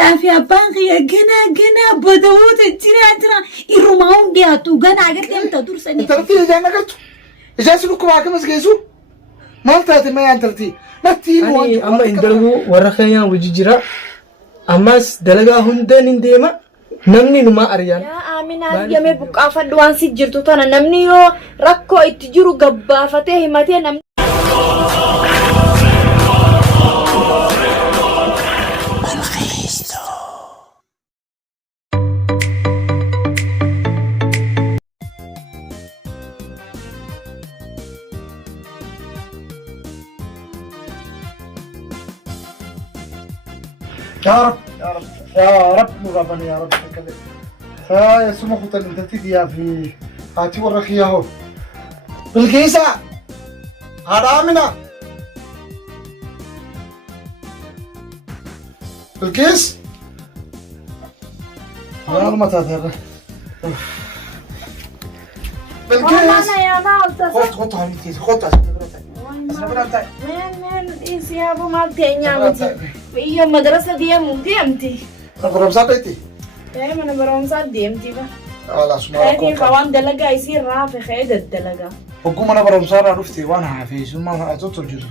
هذا في أبانغي جنا بدوت ترى إرماون دياتو جنا قلت لهم تدور سنة ترتي جانا قلت جالسلوك معك مسجيسو ما تاتي ما ينترتي ما تيجي أما إندلو ورخيا وجيجرا أماس دلقا هندن ديما نمني نما أريان يا آمنة يا مبوك أفضل سجلتو تانا نمني يو ركو اتجرو قبا فتيه ماتي نمني يا رب يا رب يا رب مغفن يا رب كذا هاي سمو خطن انت تديا في هاتي ورخي اهو بالكيسة هذا آمنة بالكيس أنا ما تهدر بالكيس يا نالتا خط هاي خط من إيش يا أبو مالتي نعمتي ويا مدرسة دي ممتي نقرب سابتي يا من برام صار ديمتي با الله سبحانه هذه خوان دلقة يصير رافع خيد الدلقة حكومة أنا برام صار عرفتي وأنا حافظ ما أتوتر جزء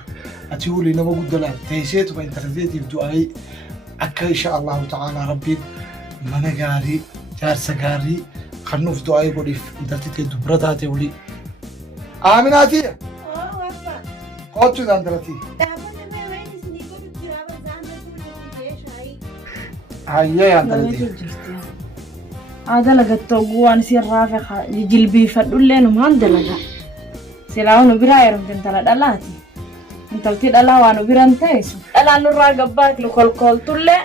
أتقولي نما قد لا تيسيت وإنترنت بدعائي أكا إن شاء الله تعالى ربي من قاري جارس قاري خلنا في دعائي قولي إنترنت دبرتاتي ولي آمناتي قوتو دانترتي هيا يا أنترتي هذا لقى توقوان سير رافع جلبي فدولين ومان دلقة سلاون برايرم كنتلا دلاتي انت بتيد الله وانو بران تيسو الله نورا قباك لكل كل طلع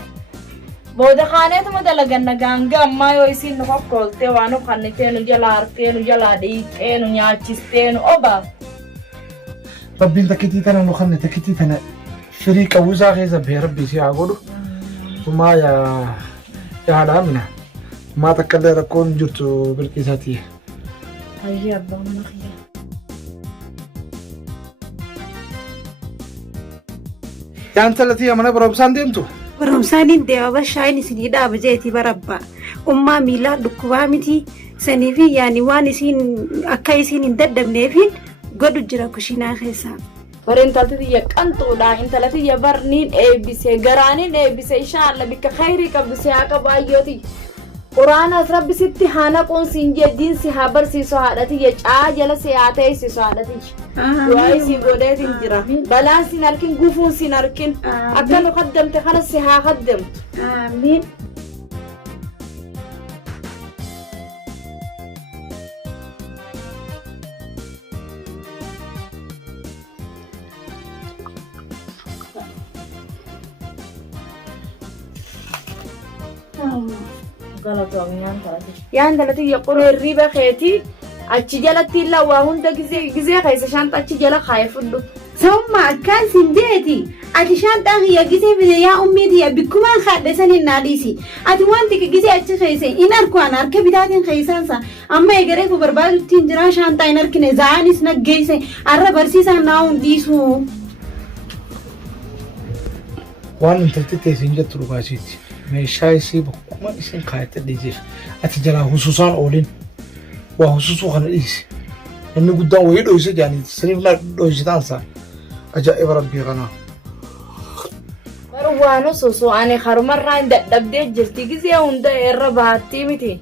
بودا خانيت مدلقا نغانغا ما يويسين نقف كولتي وانو خانتينو جلارتينو جلاديتينو نياتشستينو أوبا ربي انت كتيتنا نخلنا تكتيتنا فريق وزا غيزة بربي سي عقولو ثم يا هذا منها ما تكلم ركون جرتو بالكيساتي هيا أبا من أخير يعني أنت التي أمنا برمسان ديمتو برمسان ديما بشاين سنيدا بجيتي بربا أمما ميلا دكوامتي سنيفي يعني وانسين أكايسين انددب نيفين قدو جرا كشينا خيسا ورين تلتي يكنتو دا انت لتي يبرنين اي بيسي غرانين اي بيسي إن شاء الله بك خيري كبسي هكا بايوتي قرآن رب ستي هانا قون سنجي دين سي هابر سي سوهادتي يجعا جل سياتي سي سوهادتي واي سي قودي تنجرا بلان سي نركن قفون سي نركن أكلو خدمت خلص سي ها خدمت آمين يان تلتي يقول الريبة خيتي أتشجلت إلا وهون دا جزي خيس شانت أتشجل خايف له ثم كان سنديتي عشان تاخي يجزي في يا أمي دي بكمان خادسن الناديسي أتوانتك جزي أتشخيسي إن أركو أنا أركب بتاعتين خيسانسا أما يجري كبرباد تنجرا شان تاينر كني زاني سنك جيسي أرى برسيسا ناون ديسو وان انت تتسين جت رقاسيتي ماشي سيب كما اسين قايت ديجيف اتجلا خصوصا اولين وخصوصا خنيس انه قدام ويدو يعني سنين لا دوجتانسا اجائب ربي غنا روانو سوسو أنا خارو مرة عند دبدي جلتي جزيا وندا الرباطي متي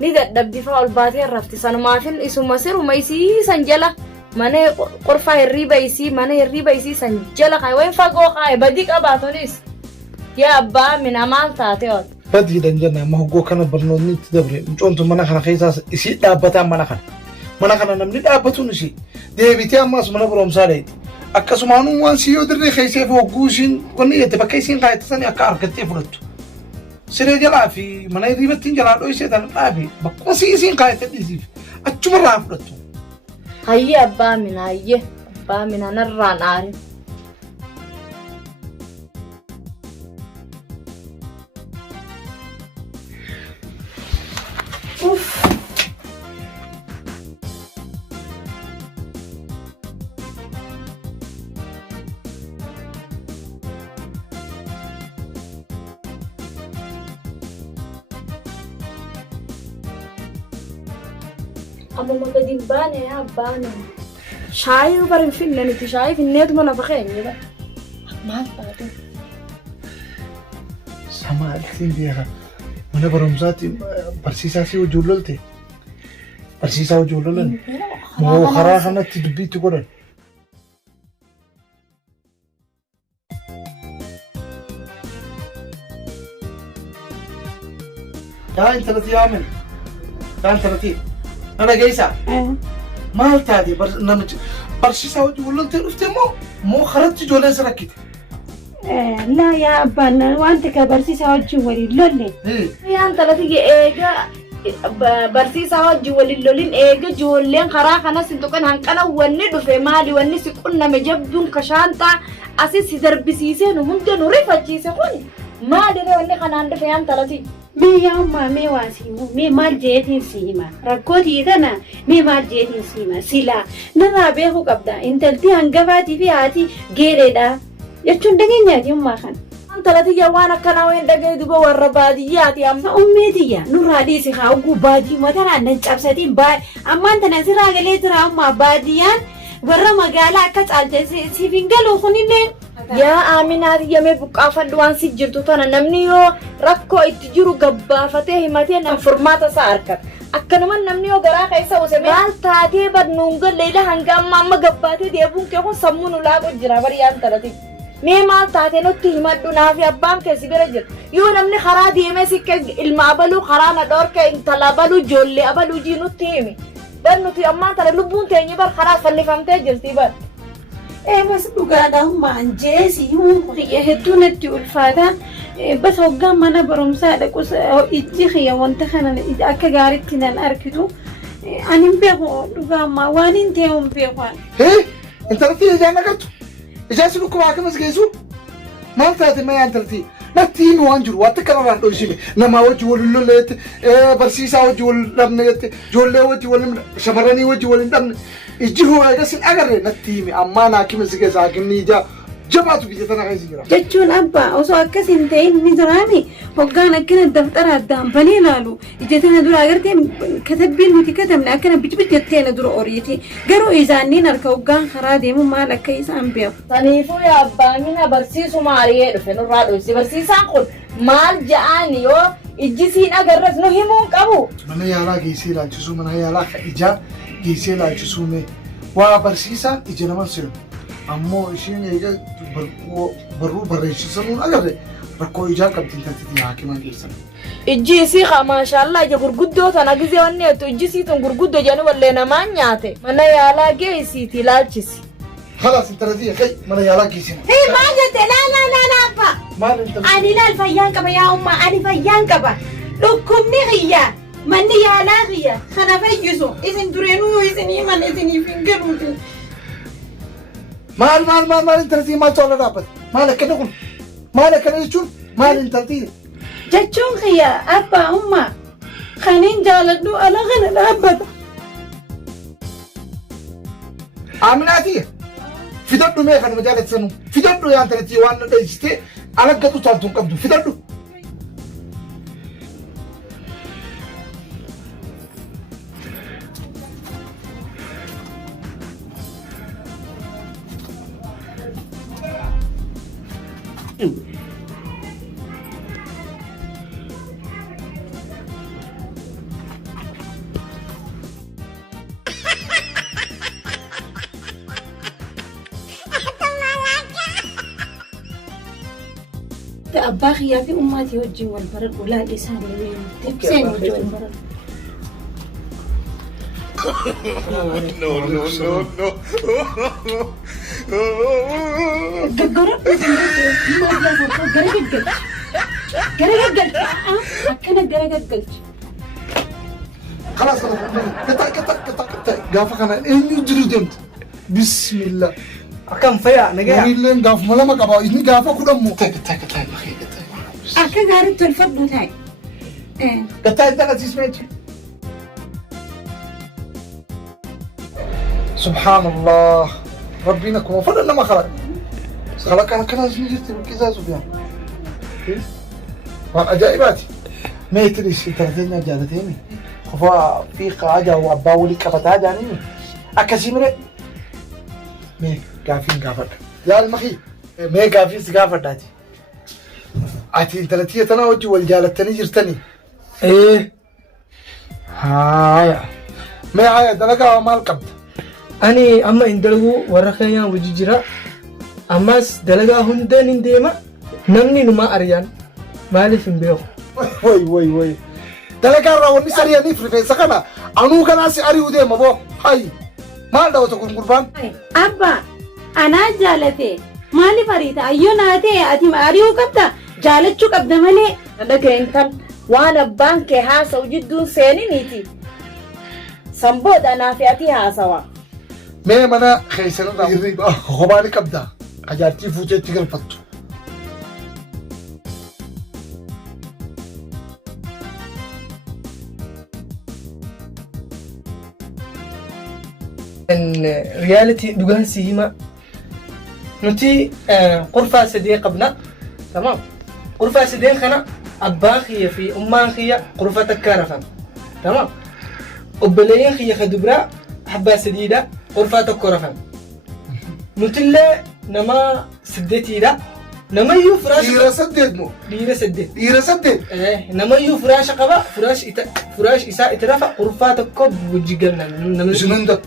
نيدا دبدي فاول باتي رفتي سانو مافين اسو مسير وما يسي سنجلا ماني قرفة الريبة يسي ماني الريبة يسي سنجلا خاي وين فاقو خاي بديك أباتونيس يا أبا من أمال تاتيوت بدي دنجنا ما هو كان برنامج تدبري انتم منا خنا خيساس يسي دابتا منا خنا نمني دابتون شي دي بيتي اماس منا بروم سالي akkasumaan waan si yoo dirree keessee fi hogguusin wanni itti bakka isiin kaayatanii akka argattee fudhattu. Siree jalaa fi mana hirribattiin jalaa dho'isee tan dhaabi bakka isiin kaayattee dhiisiif achumarraa fudhattu. Hayyee abbaa mina narraan aare. أما ما قد يبان يا بانا شاي وبرن فينا نتي شاي في النيت ما نفخين يبا ما تعطي سما الحين بيها من برمزاتي برسيسا سي وجوللتي برسيسا وجوللن مو خراخنا تدبي تقولن تعال 30 عامل تعال 30 انا جايسه ما قلت هذه برسيسا وجوللتي عرفتي مو خرجت جولين سركت لا يا أبانا وأنت كبرسيسة وجه ولي لولي يا أنت لا تيجي إيجا برسيسة وجه ولي لولين إيجا جولين خراخ ناس انتو كان هنكنا وندو في مالي ونسي كنا مجبدون كشانتا أسيسي دربسيسين وممكن ورفا جيسي خوني ما دي وني خان عند في أنت لا تيجي مي يا أمه مي واسيمو مي مال جيتين سيما ركوتي إذا مي مال جيتين سيما سيلا نرى بيخو قبدا انتلتي هنقفاتي في هاتي غيري jechuun dhageenyaati ummaa kana. Antala tiyya waan akkanaa wayin dhagee duba warra baadiyyaati amma. Ummee tiyya nurraa dhiisi haa oguu baadii mataraan nan cabsatiin ammaan tana sirraa galee jira ummaa baadiyyaan warra magaalaa akka caalte siif hin galu kunillee. Yaa Aaminaa tiyya mee buqqaafadhu waan si jirtu tana namni yoo rakkoo itti jiru gabbaafatee himatee nan furmaata isaa argata. Akkanuman namni yoo garaa keessa usame maal taatee badnuun galleela hanga amma gabbaatee deebuun kee kun sammuun ulaaqu jira bari yaa antala tiyya. Mee maal taatee nutti himadhu naafi abbaan keessi bira jira yoo namni karaa deemee sikke ilma abaluu karaa na dhoorke intala abaluu ijoollee abaluu jii nutti himi bar nuti ammaan tana lubbuun teenye bar karaa fannifamtee jirti bar. Bas dhugaadha ummaan jeesi hiyya hedduu natti ulfaata bas hoggaan mana barumsaa dhaqus ijji kiyya wanta kana akka gaariitti nan arkitu ani hin beeku dhugaammaa waan hin ta'e hin beeku. Intala tiyya ijaan agartu. إجازة لكم عاكم إسقيسوا ما أنتهت ما ينتلتي ما تيم وانجر واتكرر عن دوشيني نما وجه وللولت برسيسا وجه وللمنت جولة وجه وللم شمراني وجه وللم يجيه أجاسين أجري نتيمي أما ناكم إسقيسا عاكمني جا جماعة بيجتنا غيزيرا جتشون أبا وسو أكسين تين مدراني وقانا كنا الدفتر هدام بني لالو جتنا دور أجرتين كتبين متي كتبنا كنا بيجتنا دور أوريتي قروا إيزانين أركو وقان خرادي مو مالك كيسان بيو تنيفو يا أبا منا برسيسو ماريه رفنو رادو سي برسيسان قل مال جاني يو إجسين أجرت نهمون كابو من يالا جيسي لا جسو من يالا إجا جيسي لا جسو مي وبرسيسا إجنا مرسلو أمو إشين يجا برو بريشسنون أجر ركو إجا كابتن تاتي حاكمان جيسن إجيسي خا ما شاء الله إجا غرغدو تانا غيزي واني تو إجيسي تون غرغدو جانو ولا نما نياتي منا يالا جيسي تلالچسي خلاص انت رضيه خي منا يالا جيسي ما جت لا أبا ما انت أني لا الفيان كبا يا أمه أني فيان كبا لكني غيا مني يالا غيا خنا فيجسو إذن درينو إذن يمن إذن يفنقرو مال انت رضيه ما تولى رابط مالك كده قول مالك انا يجون مال انت رضيه جتشون خيا أبا أمه خانين جالدو على غنى أبدا آمناتي في دردو ميخا نمجالة سنو في دردو يا انت رضيه وانا دايجتي على قدو تالتون قبدو في دردو أباخي يا في أماتي وجه والبرد ولا لسان وين تبسين وجه والبرد خلاص قطع قافك انا اني جلدمت بسم الله أكم فيا نجاح ويلين قاف ملا ما قبا إني قافك ودمو قطع أكا قارب الفضل هاي قطع انت لا تسمعتي سبحان الله ربنا كما فضلنا ما خلق خلق انا كان لازم جرتي بالكزاز وبيان عجائباتي ما يتريش 30 جالتيني خفا في قاعدة وأباولي كفتا جاني أكسيمرة مي كافين كافت يا المخي مي كافين سكافت داتي أتي تلاتية تنا وجه والجالة تاني جرتني إيه هايا مي هايا دلقا ومال قبض أني أما إندلغو ورخيان وجيجرا أماس دلغا هندن إنديما نمني نما أريان مالي في بيو وي دلقا راوني سرياني في سكنا أنو كان أسي أريو دي مبو هاي مال داو تكون قربان أبا أنا جالتي مالي فريتا أيو ناتي أتي ماريو كبتا جالت شو كبدا مالي Daga intal waan abbaan kee haasa'u jidduun seeniniiti. Sanboodha naaf ati haasawa. مي منا خيسنا يريب خباني كبدا أجارتي فوتي تيجي فتو إن رياليتي دوغان سيما نتي قرفة سدي قبنا تمام قرفة سدين خنا أباخية في أمانخية قرفة تكارفا تمام وبلين خية خدبرا حبة سديدة قرفة تكارفا نتلا نما سدتي دا نما يو فراش ديرة سدد مو ديرة سدد نما يو فراش قبا فراش إساء إترافع قرفة تكوب وجيجلنا نما شنون ده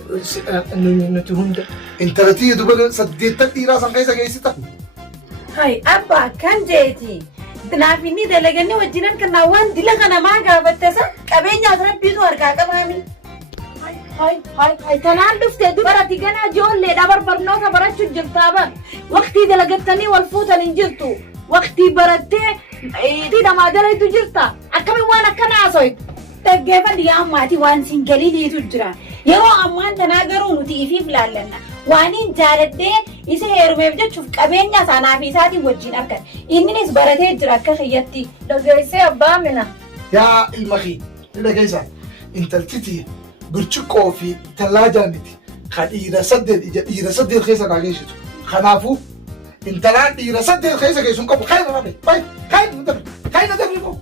نتهون ده انت رتي دبل سددت ديرة سانكيسا جيسيتا هاي أبا كان جيتي تنافيني دلقني وجنان كنا وان دلقنا ما قابتسا كبين يا ربي توركا كمامي Hai tanaan dhuftee dubartii ganaa ijoollee dhabar barnoota barachuu jirtaaba. Waqtii dalagatanii wal fuutan hin jirtu. Waqtii barattee namaa dalaytu jirta. Akkamiin waan akkana haasoytu? dhaggeeffadhi yaa ammaatii waan siin galiiliitu jira. Yeroo ammaan tanaa garuu nuti ifiif laallanna. Waaniin jaaladhee isa heerumeef jechuuf qabeenya isaanaa fi isaatiin wajjin akka inninis baratee jira akka kiyyatti. Dhageessee abbaa mina. يا المخي إلا جيسا أنت التتي برشقو في ثلاجة متي خد يرصد الخيسة ناقيشتو خنافو أنت لا يرصد الخيسة كيسون كم خير ربي باي خير ندبر لكم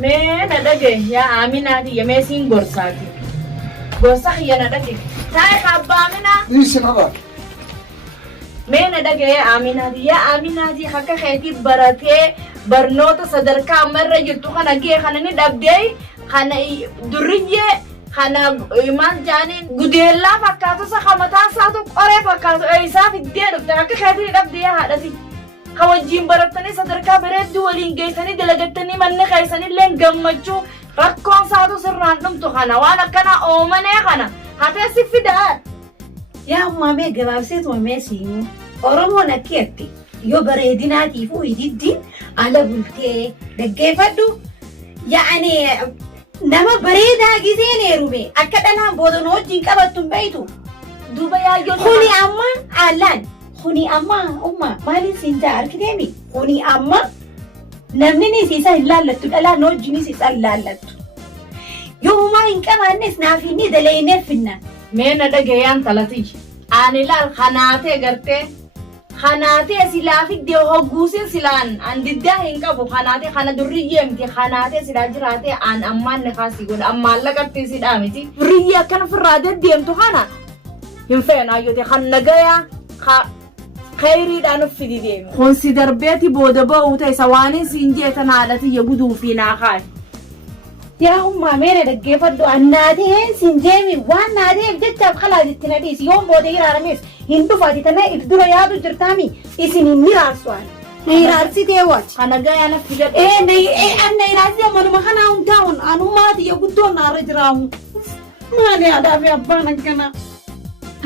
Mee na dhage yaa Aaminaati yaa meesiin gorsaati. Gorsa kiyya na dhage. Taa'e abbaa Aaminaa. نيسين هذا Mee na dhage yaa Aaminaati yaa Aaminaati akka keetii baratee barnoota sadarkaa ammarra jirtu kana gee kana ni dhabdee kana durriyyee kana maal jaaniin gudeellaa fakkaatu isa kamataa isaatu qoree fakkaatu isaa fiddee dhufte akka keetii dhabdee haadhati. Kawajjiin barattanii sadarkaa bareedduu waliin geessanii dalagattanii manni keessanillee gammachuu rakkoon isaatu sirraan dhumtu kana waan akkana oomanee kana hateessi fidaa. Yaa uumamee gabaabseetu meesiimu Oromoon akkeetti yoo bareedinaatiif uyididdiin ala bultee dhaggeeffadhu yaani nama bareedaa giseen heerume akka dhanaan boodan wajjin qabattu beeytu Duuba yaayyoo kuni amma alaan kuni amma umma maaliin siinjaa arkiteemi kuni amma namni isa hin laallattu dhalaan wajjinis isa hin laallattu yoo uumaa hin qabaannes naaf inni daleeneef finna. Mee na dhagayaan talati. Ani laal kanaatee gartee kanaatee silaa fiddee hogguusin silaan an diddaa hin qabu kanaatee kana durriyyee miti kanaatee silaa jiraatee an ammaan nakaasii godha ammaan laqartee sidhaa miti. Durriyyee akkana firraa deddeemtu kana hin feena ayyote kan nagayaa khayriidhaan uffidi deemi. Kun si darbeeti booda ba'uu ta'e sawaanin siin jeetan haadhati yaguduu fi naaqaati. Yaa uumamee na dhaggeeffadhu annaateen sinjeemi waan naateef jechaaf qalaa jetti na dhiisi yoon booda hiraarames hin dhufaati tana if dura yaadu jirtaami isin hin miraarsu'an. Na hiraarsitee wachi. Kana gayaa na fidadhe. Na hiraarsitee manuma kanaa hundaa'uun anummaati yaa guddoon naarra jiraamu. Maali haadhaa fi abbaan akkanaa.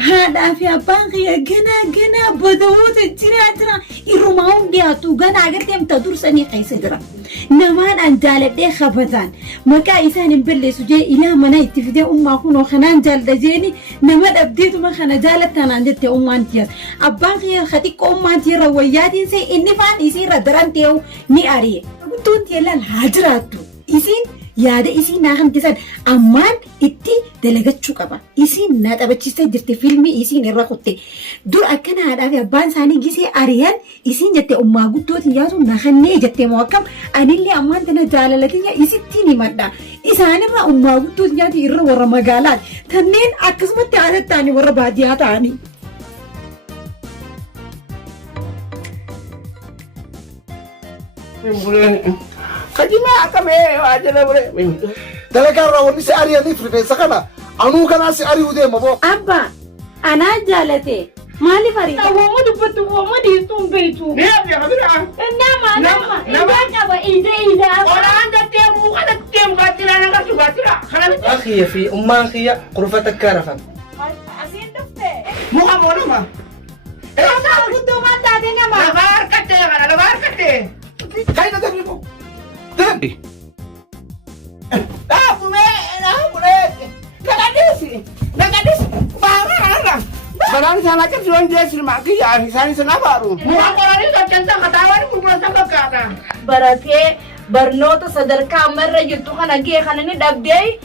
Haadhaa fi abbaan kiyya ganaa boodawoota jira irrumaa hundiyaatu ganaa agartee mta dursanii keessa jira. Namaan jaaladhee qabataan maqaa isaan hin balleessu jee ilaa mana itti fidee ummaa kunoo kanaan jaalda jeeni nama dhabdeetuma kana jaalattanaan jette ummaan tiyas abbaan kiyya xiqqoo ummaan tiyarra wayyaatiin see inni faan isiirra daran ta'u ni ari'e guddoon tiyallaan haa jiraattu isiin yaada isii naa kan tisan ammaan itti dalagachuu qaba. Isiin na taphachiistee jirti fiilmii isiin irra kutte. Dur akkana haadhaa fi abbaan isaanii gisee ari'an isiin jettee ummaa guddootiin yaatu na kannee jettee moo akkam anillee ammaan tana jaalalatiin isittiin himadha. Isaanirraa ummaa guddootiin yaatu irra warra magaalaati. Kanneen akkasumatti aadatti ta'anii warra baadiyyaa ta'anii. Kajima akame ajala bure. dalagaa irraa wanni si ari'aniif rifeensa kana anuu kanaa si ari'uu deema boo. Abba anaa jaalate maaliif ariita? Awwaamu dubbatu awwaamu dhiistuun beektu. Ni abdi kabira. Nama qaba ija. Oraan gattee muka gattee muka tira naga suga tira. Kana miti. Akhiya fi ummaan kiyya qurufa takkaa rafan. Asiin dhufte. Muka moonuma. Asaa guddoo maal taate nama? Lafaar kattee kana lafaar kattee. Kaina dabri boo. Dabri. Nagadisi. Baara. Barang sana kan suan dia silma kiya hisani sana baru. Muka korani kacanta katawani kumpulan sama kata. Baratee barnoota sadarkaa ammarra jirtu kana gahee kana ni dhabdee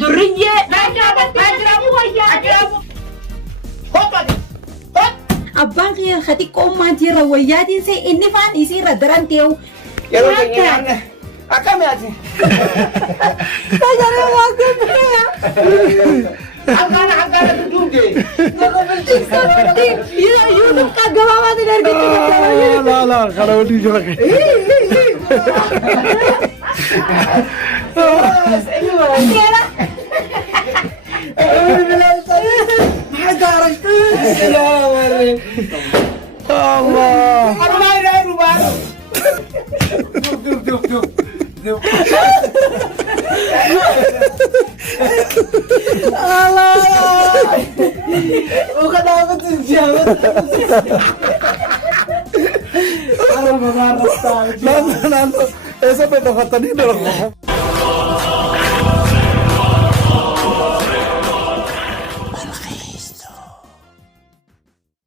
duriyyee. Ajiramu wayyaa. Hopati. Abbaan kiyya xiqqoo ummaatti irra wayyaatiin see inni faan isiirra daran ta'u. Yeroo keenya akkami ati. Tajaajila waan guddaa. Akkana dudduubde. YouTube kan gabaabaatiin argachuu Laa kana waliin jira kee. Allah. Arumai dah rubah. Duk. Allah. Bukan aku tuh jangan. Nanto, esa pendeja tan linda.